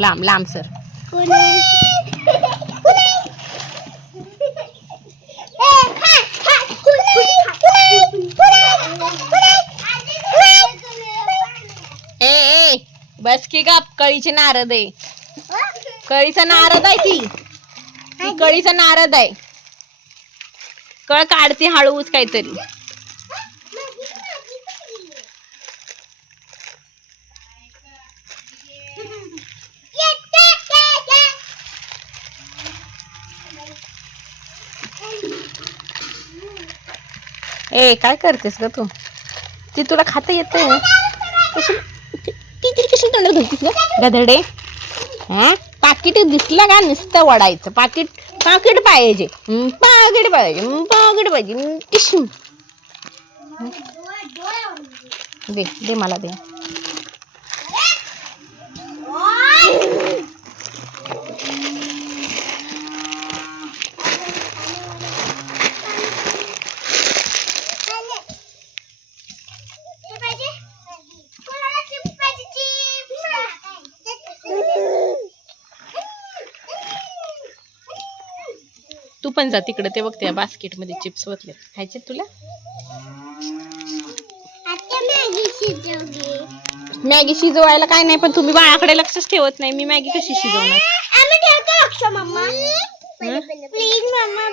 लांब लांब सर. ए बस की का कळीची नारद आहे. कळीचा नारद आहे ती कळीचा नारद आहे. कळ काढते हळूच काहीतरी. ए काय करतेस ग तू? ती तुला खाता येतंय ना? कशी तोंडात घालतीस ग गधडे? हा पाकिट दिसलं का नुसतं वडायचं. पाकिट पाकिट पाहिजे पाकिट पाहिजे पाकिट पाहिजे टिशू. दे दे मला दे. तू पण जा तिकडे. ते बघ त्या बास्केट मध्ये चिप्स होतले. खायचे तुला? मॅगी शिजवायला काय नाही पण तुम्ही बाळाकडे लक्षच ठेवत नाही. मी मॅगी कशी शिजवणार? Please mamma